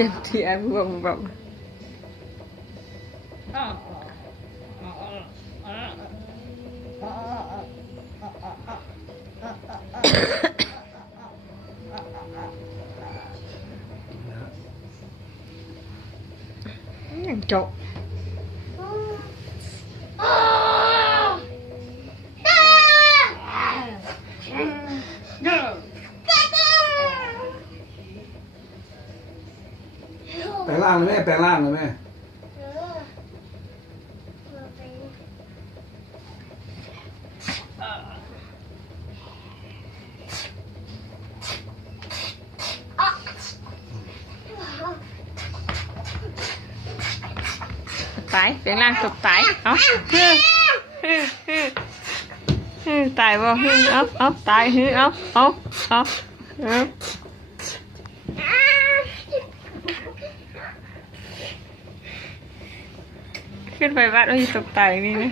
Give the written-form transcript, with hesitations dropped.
สียงที่ไอ้พวกแบบยังจบแปลงร่างเลยแม่แปลงร่างเลยแม่ตายเสียงล่างจบตายเอาตายบ่เอาตายเอาขึ้นไปวัดว่าจะตกตายนี่นะ